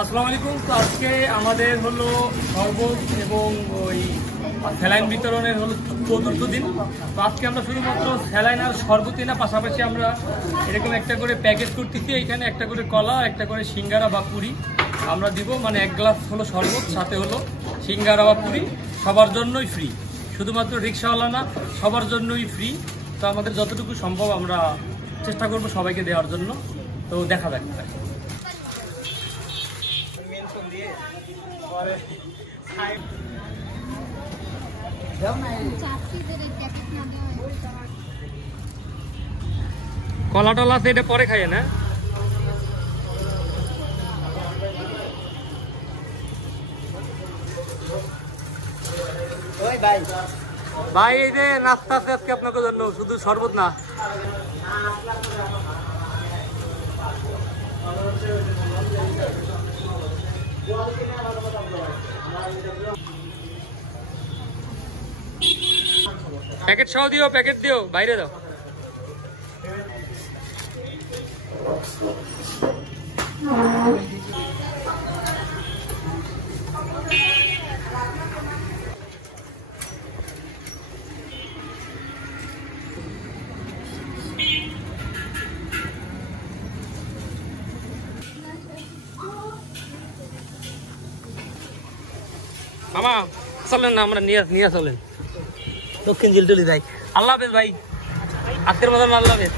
আসসালামু আলাইকুম। তো আজকে আমাদের হলো শরবত এবং ওই স্যালাইন বিতরণের হলো চতুর্থ দিন। তো আজকে আমরা শুধুমাত্র স্যালাইন আর শরবতই না, পাশাপাশি আমরা এরকম একটা করে প্যাকেজ করতেছি। এইখানে একটা করে কলা, একটা করে সিঙ্গারা বা পুরি আমরা দিব, মানে 1 গ্লাস হলো শরবত, সাথে হলো সিঙ্গারা বা পুরি, সবার জন্যই ফ্রি। শুধুমাত্র রিক্সাওয়ালা না, সবার জন্যই ফ্রি। তো আমাদের যতটুকু সম্ভব আমরা চেষ্টা করব সবাইকে দেওয়ার জন্য। তো দেখা যাক। কলা টলা আছে, এটা পরে খাইয়ে না। ভাই এই যে নাস্তা আছে আজকে আপনাদের জন্য, শুধু শরবত না। প্যাকেট সহ দিও, প্যাকেট দিও, বাইরে দাও। মামা চলেন না, আমরা নিয়ে চলেন দক্ষিণ জিলটলি যাই। আল্লাহ হাফেজ ভাই, আজকের মতন আল্লাহ হাফেজ।